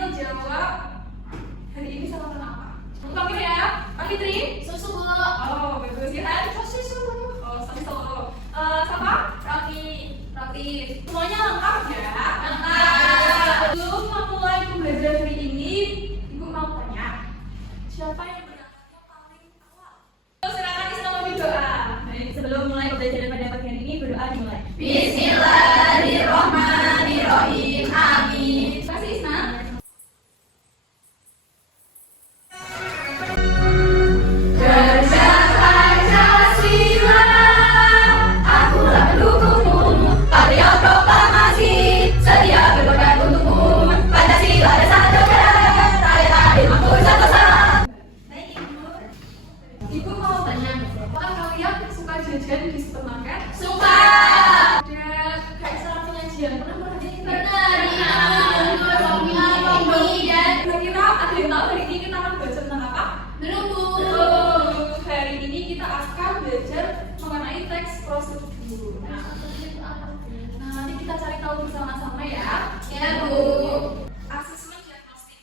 Ayo jawab. Hari ini sarapan apa? Terakhir ya, Kak Fitri. Susu Bu. Oh, bagus ya. Sosis Bu. Oh, sosis Solo. Siapa? Roti. Semuanya lengkap ya? Lengkap. Sebelum memulai pembelajaran hari ini, Ibu mau tanya, siapa yang berangkatnya paling awal? Silakan Islam berdoa. Baik, sebelum mulai pembelajaran pada pagi hari ini, berdoa dimulai. Bismillahirrahmanirrahim. Amin. Terima kasih Isna. Ibu mau tanya, apakah kalian suka jajan di supermarket? Suka. Ada kayak salah penyajian, pernah perhatiin? Kira-kira ada yang tahu hari ini kita akan belajar tentang apa? Belum Bu. Hari ini kita akan belajar mengenai teks prosedur. Nah, nanti kita cari tahu bersama-sama ya. Ya Bu. Asesmen diagnostik.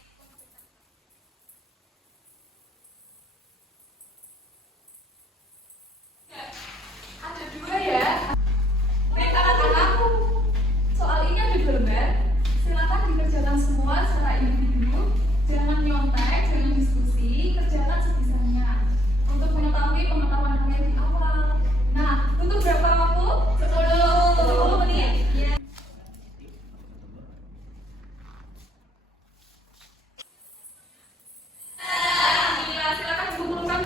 Ada dua ya. Baik anak-anak, soal ini ada dua lembar. Silakan dikerjakan semua secara individu. Jangan nyontek, jangan diskusi, kerjakan sebisanya untuk mengetahui pengetahuan kalian di awal. Nah, untuk berapa waktu? 10 menit. Ya. Silakan dikumpulkan.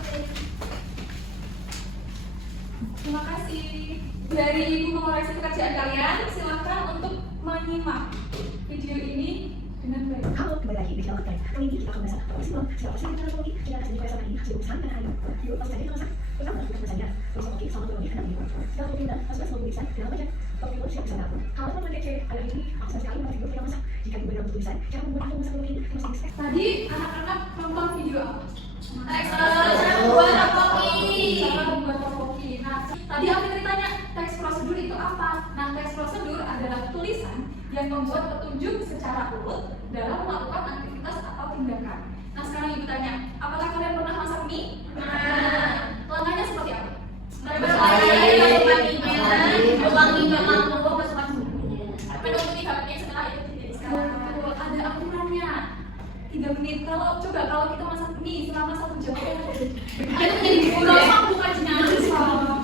Terima kasih. Dari Ibu mengoreksi pekerjaan kalian, silakan untuk menyimak video ini dengan baik. Halo, kembali lagi di channel kita. Kali ini kita akan bahas apa sih siapa sih yang teknologi? Kita akan jadi sama ini hasil usaha dan hari. Yuk, langsung aja kita masak. Pertama, kita belajar. Terus oke, sama teknologi karena ini. Kita mau pindah, langsung mau tulisan. Kita baca. Tapi kita siap sana. Halo teman-teman kece. Hari ini aku senang sekali membuat video kita masak. Jika ibu dalam tulisan, cara membuat aku masak teknologi masih bisa. Tadi anak-anak nonton video apa? Teks cara membuat topoki. Cara membuat topoki. Nah, tadi aku ditanya teks prosedur itu apa? Nah, teks prosedur adalah tulisan yang membuat petunjuk secara urut dalam melakukan aktivitas atau tindakan. Nah, sekarang ibu tanya, apakah kalian pernah masak mie? Langkahnya seperti apa? Menunggu 3 menit setelah itu ditiriskan. Ada aturannya 3 menit. Kalau kita masak mie selama 1 jam Itu menjadi gosong bukan jenis.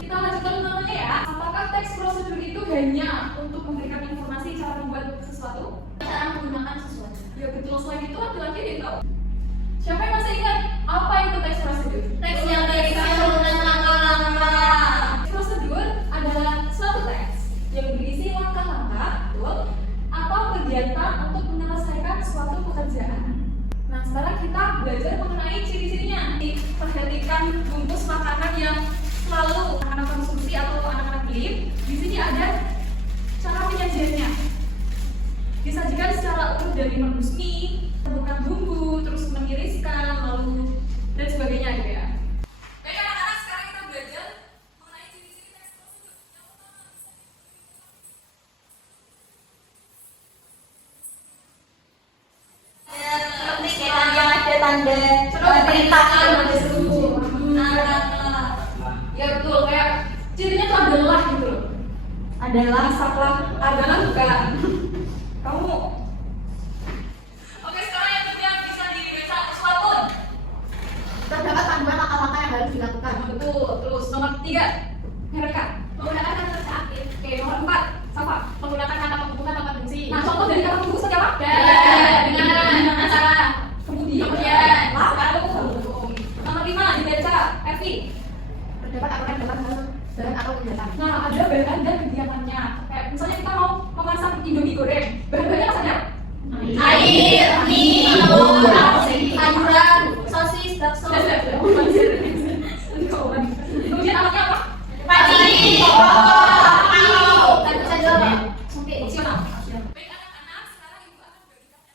kita lanjutkan utamanya ya. Apakah teks prosedur itu hanya untuk memberikan informasi cara membuat sesuatu? Cara menggunakan sesuatu. Ya betul. Selain itu ada lagi yang tahu. Siapa yang masih ingat apa itu teks prosedur? Teks yang detail dan langkah-langkah. Teks prosedur adalah suatu teks yang berisi langkah-langkah, betul, atau kegiatan untuk menyelesaikan suatu pekerjaan. Nah, sekarang kita belajar mengenai ciri-cirinya. Perhatikan bungkus makanan yang selalu anak-anak konsumsi atau anak-anak beli. Di sini ada cara penyajiannya. Disajikan secara urut dari merebus mie, menentukan bumbu, terus mengiriskan, lalu dan sebagainya gitu ya. Baik anak-anak, sekarang kita belajar mengenai ciri-ciri teks prosedur. Yang ada tanda pemerintahan ada setuju. Ya betul, kayak cirinya tuh adalah gitu loh. Adalah, saklah, adalah bukan. Kamu. Oke, sekarang yang kedua bisa dibaca suatun. Terdapat panduan langkah-langkah yang harus dilakukan. Betul, terus nomor 3 mereka. Menggunakan kata kerja aktif. Oke, nomor 4 siapa? Menggunakan kata penghubungan tempat fungsi. Nah, contoh dari kata tunggu seperti apa? Dengan acara. Kemudian, lalu. Nomor 5 dibaca Evi. Terdapat aturan dalam hal bahan atau kegiatan. Nah, ada bahan dan kegiatannya. Kayak misalnya kita mau memasak Indomie goreng, bahan-bahannya apa saja? Air, mie, sayuran, sosis, bakso. Kemudian alatnya apa? Padi, dan bisa jual. Opsional. Baik anak-anak, sekarang ibu akan bagikan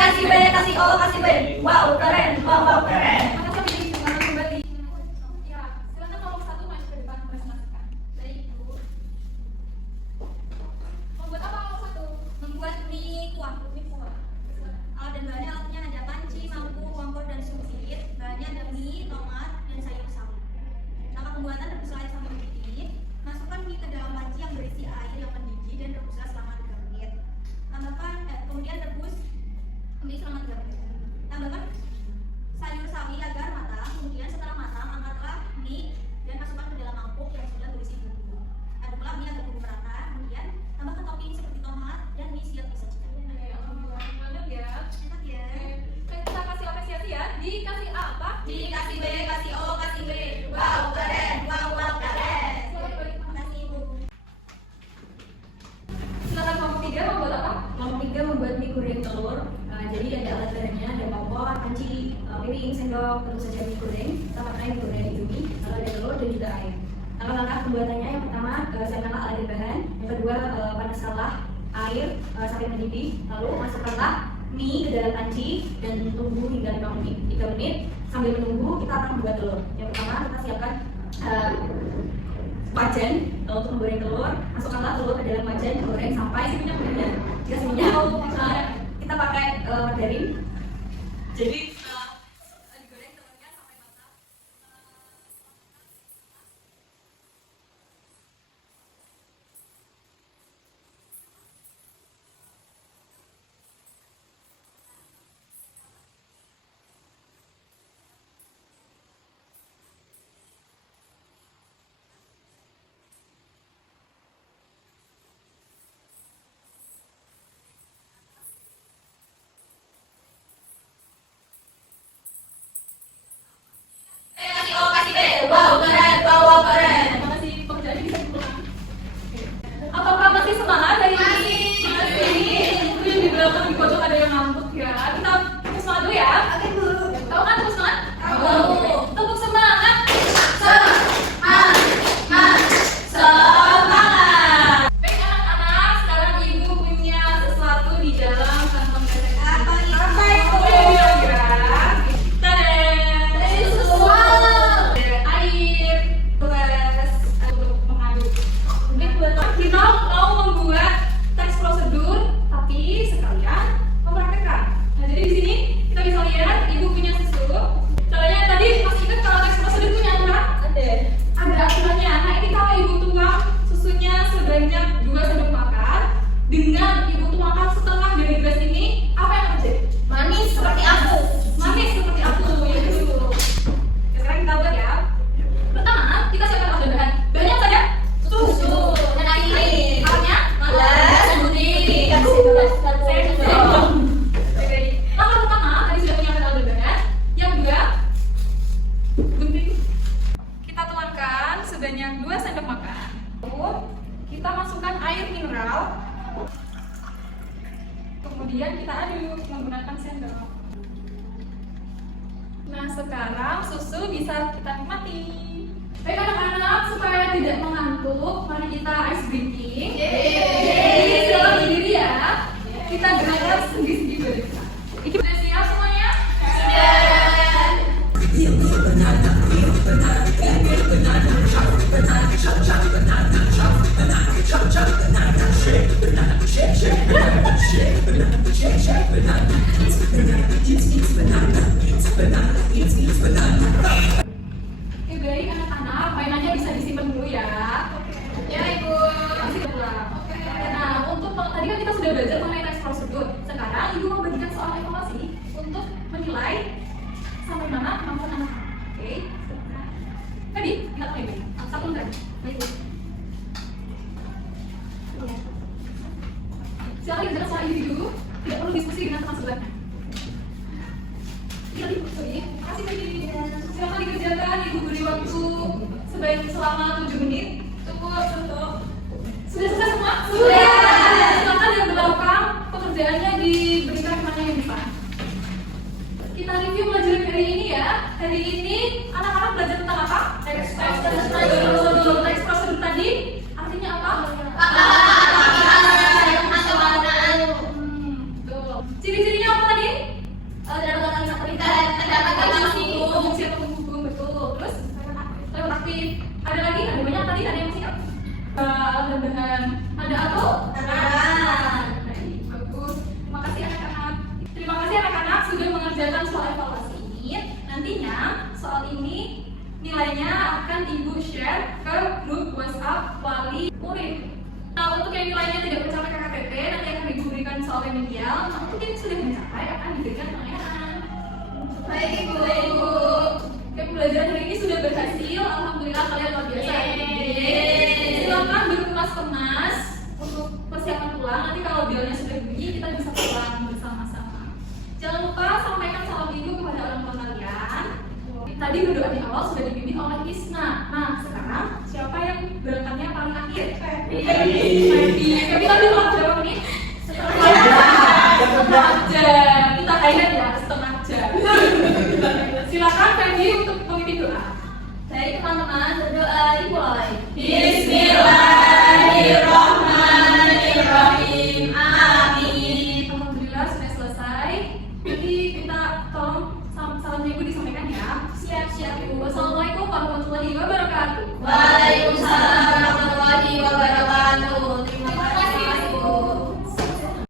kasih B, kasih O, kasih B. Wow, keren, wow, keren. Maka saya pilih dengan kembali. Ya, silakan nomor 1 maju ke depan presentasikan. Baik, Bu. Membuat apa nomor 1? Membuat mie kuah. Alat dan bahannya alatnya ada panci, mangkuk, kompor, dan sumpit. Bahannya ada mie, tomat, dan sayur sawi. Langkah pembuatan: rebuslah air sampai mendidih. Masukkan mie ke dalam panci yang berisi air yang mendidih dan rebuslah selama 3 menit. Kemudian rebus mie selama 3 menit. Tambahkan sayur sawi agar matang. Kemudian setelah matang, angkatlah mie dan masukkan ke dalam mangkuk yang sudah berisi bumbu. Aduklah mie agar bumbu merata. Kemudian tambahkan topping seperti tomat dan mie siap disajikan. Banyak ya. Enak ya. Kita kasih apresiasi ya. Dikasih A apa? Dikasih B, kasih O, kasih B. Wow, keren, wow, keren. Silakan balik. Terima kasih, Bu. Silakan kelompok 3 membuat apa? Kelompok 3 membuat mie goreng telur. Jadi ada alat bahannya, ada kompor, panci, piring, sendok, tentu saja mie goreng. Kita pakai mie goreng di mie, lalu ada telur dan juga air. Langkah-langkah pembuatannya: yang pertama, siapkanlah alat dan bahan. Yang kedua, panaskanlah air sampai mendidih. Lalu masukkanlah mie ke dalam panci dan tunggu hingga 3 menit. Sambil menunggu, kita akan membuat telur. Yang pertama, kita siapkan wajan untuk menggoreng telur. Masukkanlah telur ke dalam wajan, goreng sampai seminyak berminyak. Jika seminyak, kita pakai margarin. Jadi digoreng telurnya sampai matang. Kasih O, kasih B. Wow, keren, wow, keren. Terima kasih, pekerjaan bisa dipulang. Apakah masih semangat dari ini? Masih. Mungkin di belakang di pojok ada yang ngantuk ya. Kita terus semangat dulu ya. Oke, Bu. Tahu kan terus semangat? Tahu. Tepuk semangat. Semangat. Baik anak-anak, sekarang ibu punya sesuatu di dalam kantong kresek. Apa itu? Apa itu? Kira-kira. Tada! Susu. Air, gelas untuk mengaduk. Mungkin kita mau membuat teks prosedur, tapi sekalian mempraktekkan. Nah, jadi di sini kita bisa lihat ibu punya susu. Caranya tadi masih ingat kalau teks prosedur punya aturan? Ada aturannya. Nah, ini kalau ibu tuang susunya sebanyak 2 sendok makan, dengan ibu tuangkan setengah dari gelas ini, apa yang akan terjadi? Manis seperti aku. Manis seperti aku, ya gitu. Sekarang kita buat ya. Pertama, kita siapkan alat dan bahan. Bahannya apa saja? Susu dan air. Alatnya? Gelas, putih. Saya Oke. Langkah pertama, tadi sudah menyiapkan alat dan bahan. Yang kedua, gunting. Kita tuangkan sebanyak 2 sendok makan. Lalu, kita masukkan air mineral. Kemudian kita aduk menggunakan sendok. Nah, sekarang susu bisa kita nikmati. Baik anak-anak, supaya tidak mengantuk, mari kita ice drinking. Jadi silakan berdiri ya. Kita gerakan sendiri-sendiri boleh. Sudah siap semuanya? Oke, baik anak-anak, mainannya bisa disimpan dulu ya. Ya, Ibu. Masih pulang. Nah, untuk tadi kan kita sudah belajar mengenai teks prosedur. Sekarang Ibu mau bagikan soal evaluasi untuk menilai sampai mana kemampuan anak. Oke. Tadi kita pakai ini. Satu tadi. Baik, Bu. Silakan dikerjakan secara individu, tidak perlu diskusi dengan teman sebelahnya. Kasih begini. Silakan dikerjakan, Ibu beri waktu selama 7 menit. Cukup. Sudah selesai semua? Sudah. Silakan yang belakang pekerjaannya diberikan kepada yang depan. Kita review pelajaran hari ini ya. Hari ini anak-anak belajar tentang apa? Teks prosedur tadi artinya apa? Tuh. Ciri-cirinya apa tadi? Dan ada apa? Ada. Baik, bagus. Terima kasih anak-anak. Terima kasih anak-anak sudah mengerjakan soal evaluasi ini. Nantinya soal ini nilainya akan Ibu share ke grup WhatsApp wali murid. Nah, untuk yang nilainya tidak mencapai KKPP, nanti akan Ibu berikan soal remedial. Nah, untuk yang sudah mencapai akan diberikan pengalihan. Baik Ibu. Pembelajaran hari ini sudah berhasil. Alhamdulillah kalian luar biasa. Yeay. Silakan berkemas-kemas untuk persiapan pulang. Nanti kalau belnya sudah bunyi, kita bisa pulang bersama-sama. Jangan lupa sampaikan salam Ibu kepada orang tua kalian. Tadi berdoa di awal sudah dibimbing oleh Isna. Nah, sekarang siapa yang berangkatnya paling akhir? Febi tadi mau berapa menit? Setengah jam. Kita ingat ya, setengah jam. Silakan Febi untuk memimpin doa. Baik teman-teman, berdoa dimulai. Bismillahirrahmanirrahim. Amin. Alhamdulillah sudah selesai. Jadi kita tolong salamnya Ibu disampaikan ya. Siap-siap Ibu. Wassalamualaikum warahmatullahi wabarakatuh.